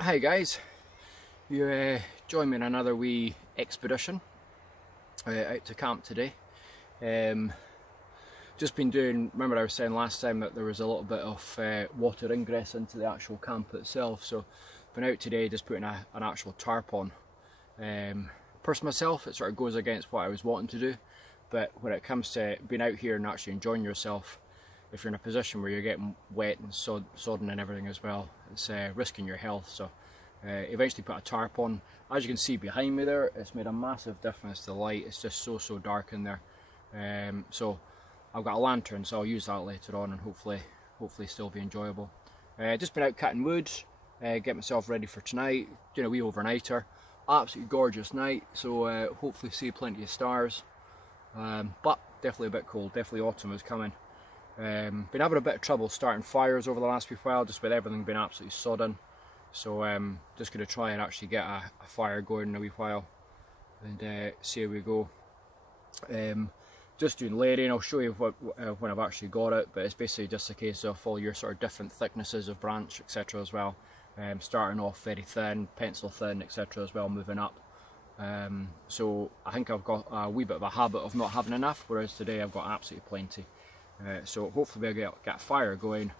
Hi guys, you join me in another wee expedition out to camp today. Just been doing, remember I was saying last time that there was a little bit of water ingress into the actual camp itself, so been out today just putting an actual tarp on. Personally myself, it sort of goes against what I was wanting to do, but when it comes to being out here and actually enjoying yourself, if you're in a position where you're getting wet and sodden and everything as well, it's risking your health. So eventually put a tarp on. As you can see behind me there, it's made a massive difference to the light. It's just so dark in there. So I've got a lantern, so I'll use that later on and hopefully still be enjoyable. Just been out cutting wood, get myself ready for tonight, doing a wee overnighter. Absolutely gorgeous night, so hopefully see plenty of stars. But definitely a bit cold, definitely autumn is coming. Been having a bit of trouble starting fires over the last few while, just with everything being absolutely sodden. So just going to try and actually get a fire going in a wee while and see how we go. Just doing layering. I'll show you when I've actually got it, but it's basically just a case of all your sort of different thicknesses of branch, etc. as well. Starting off very thin, pencil thin, etc. as well, moving up. So I think I've got a wee bit of a habit of not having enough, whereas today I've got absolutely plenty. So hopefully we'll get a fire going,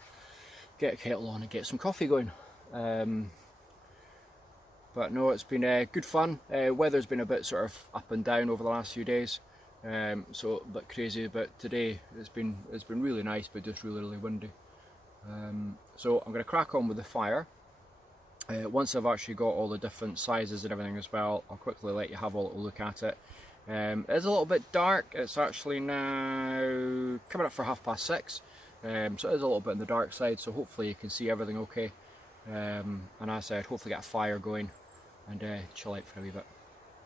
get a kettle on and get some coffee going. But no, it's been good fun. Weather's been a bit sort of up and down over the last few days, so a bit crazy, but today it's been really nice, but just really windy. So I'm going to crack on with the fire. Once I've actually got all the different sizes and everything as well, I'll quickly let you have a little look at it. It's a little bit dark. It's actually now coming up for 6:30, so it is a little bit on the dark side, so hopefully you can see everything okay. And as I said, hopefully get a fire going and chill out for a wee bit.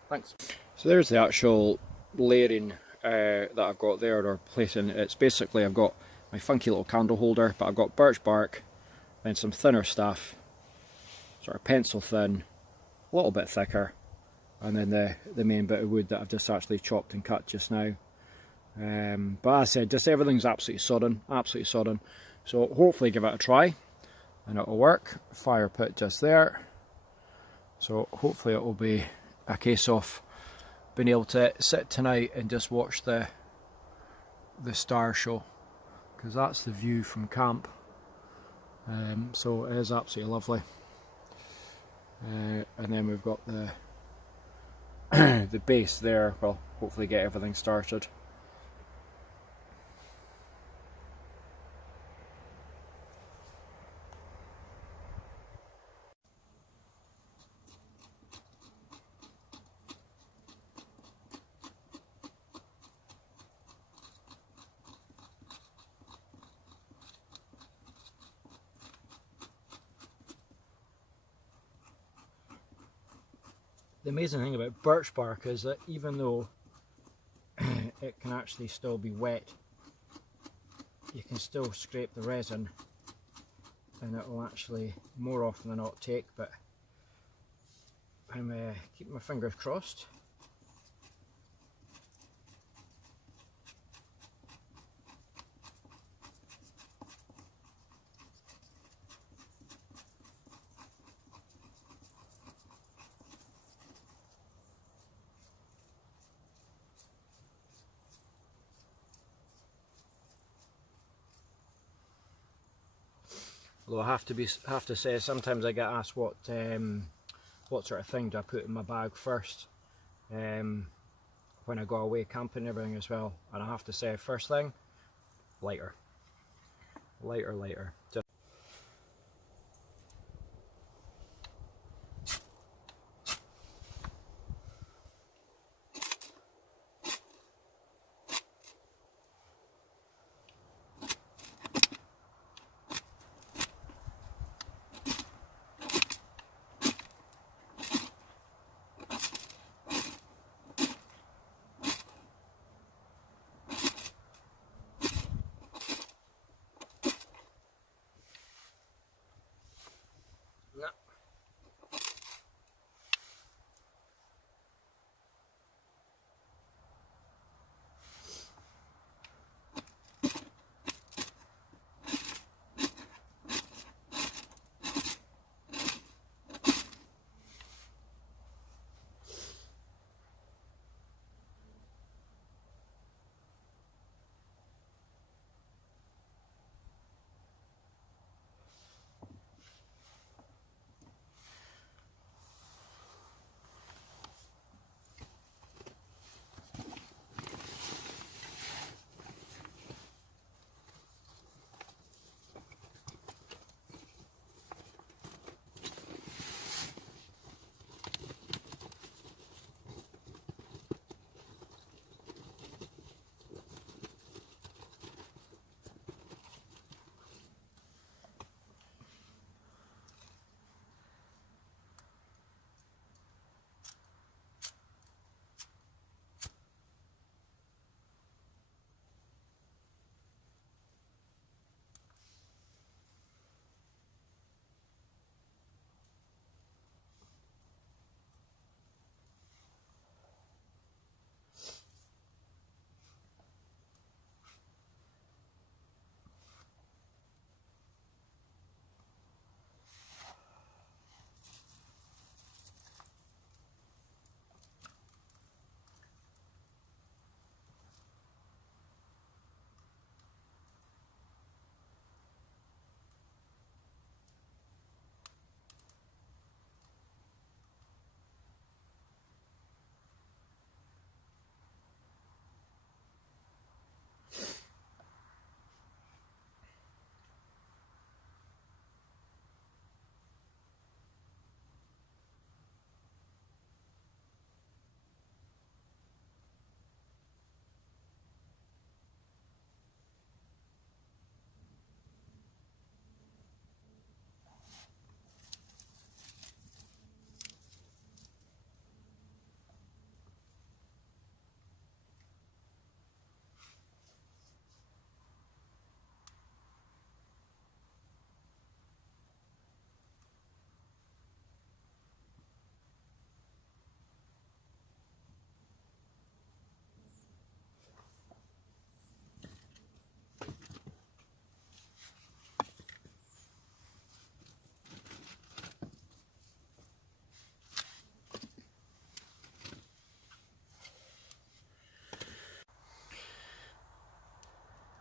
Thanks. So there's the actual layering that I've got there, or placing. It's basically, I've got my funky little candle holder, but I've got birch bark, then some thinner stuff, sort of pencil thin, a little bit thicker, and then the main bit of wood that I've just actually chopped and cut just now. But as I said, just everything's absolutely sodden, so hopefully give it a try and it'll work. Fire pit just there, so hopefully it will be a case of being able to sit tonight and just watch the star show, because that's the view from camp. So it is absolutely lovely. And then we've got the the base there. Well, hopefully get everything started. The amazing thing about birch bark is that even though it can actually still be wet, you can still scrape the resin and it will actually more often than not take, but I'm keeping my fingers crossed. Although I have to say, sometimes I get asked what sort of thing do I put in my bag first when I go away camping and everything as well. And I have to say, first thing, lighter.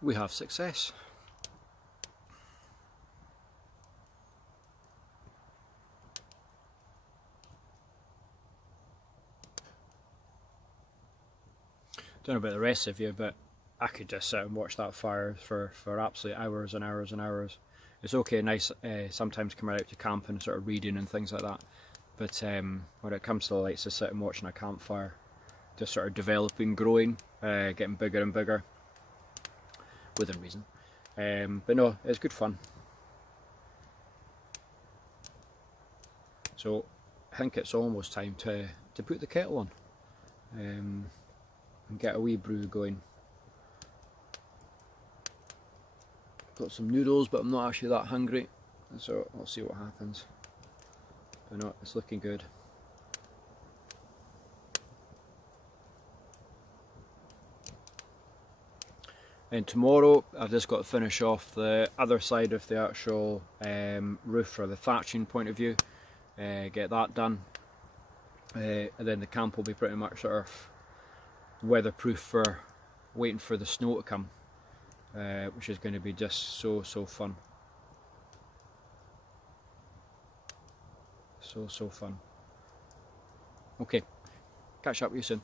we have success. Don't know about the rest of you, but I could just sit and watch that fire for absolute hours and hours and hours. It's okay, nice sometimes coming out to camp and sort of reading and things like that, but when it comes to the lights, to sit and watching a campfire, just sort of developing, growing, getting bigger and bigger, within reason. But no, it's good fun. So I think it's almost time to put the kettle on and get a wee brew going. Got some noodles, but I'm not actually that hungry, so I'll see what happens. But no, it's looking good. And tomorrow I've just got to finish off the other side of the actual roof for the thatching point of view, get that done, and then the camp will be pretty much sort of weatherproof for waiting for the snow to come, which is going to be just so fun. So fun. Okay, catch up with you soon.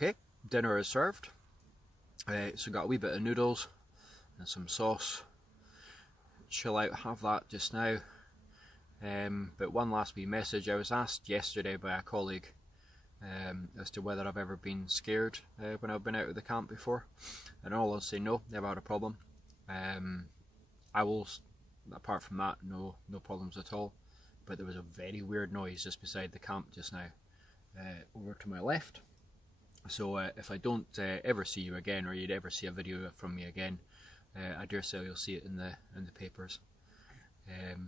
Okay, dinner is served. So got a wee bit of noodles and some sauce. Chill out, have that just now. But one last wee message. I was asked yesterday by a colleague as to whether I've ever been scared when I've been out of the camp before, and all I'll say, no, never had a problem. I will, apart from that, no problems at all. But there was a very weird noise just beside the camp just now, over to my left. So if I don't ever see you again, or you'd ever see a video from me again, I dare say you'll see it in the papers.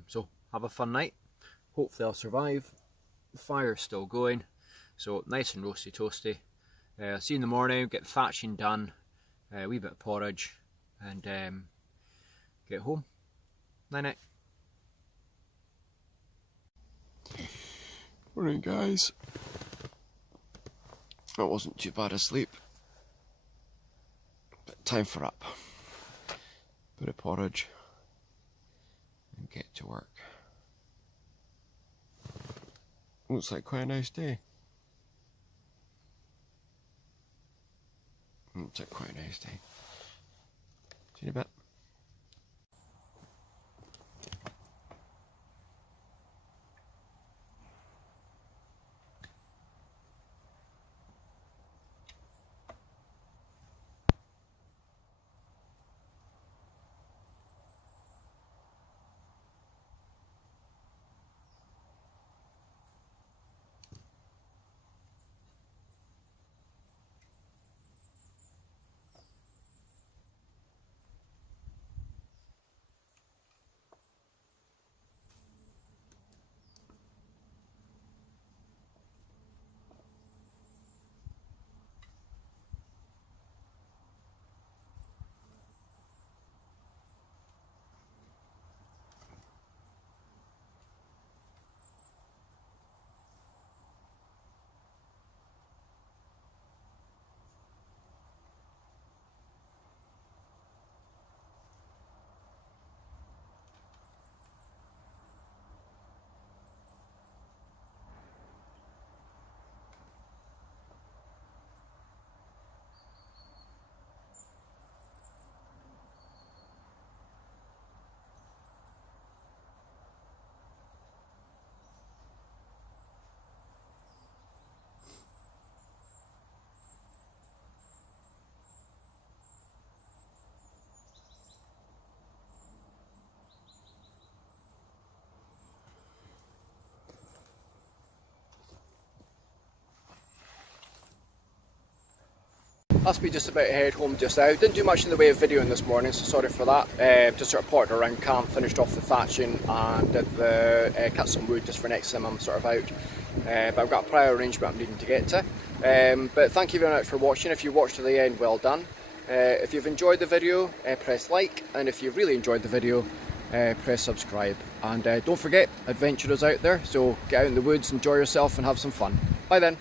So have a fun night. Hopefully I'll survive. The fire's still going, so nice and roasty toasty. See you in the morning. Get thatching done, a wee bit of porridge, and get home. Night night. Morning, guys. That wasn't too bad a sleep, but time for up. Bit of porridge and get to work. Looks like quite a nice day. Looks like quite a nice day. See you in a bit. Must be just about to head home just now. Didn't do much in the way of videoing this morning, so sorry for that. Just sort of potted around camp, finished off the thatching and did the cut some wood just for next time I'm sort of out. But I've got a prior arrangement I'm needing to get to. But thank you very much for watching. If you watched to the end, well done. If you've enjoyed the video, press like, and if you've really enjoyed the video, press subscribe. And don't forget, adventure is out there, so get out in the woods, enjoy yourself and have some fun. Bye then.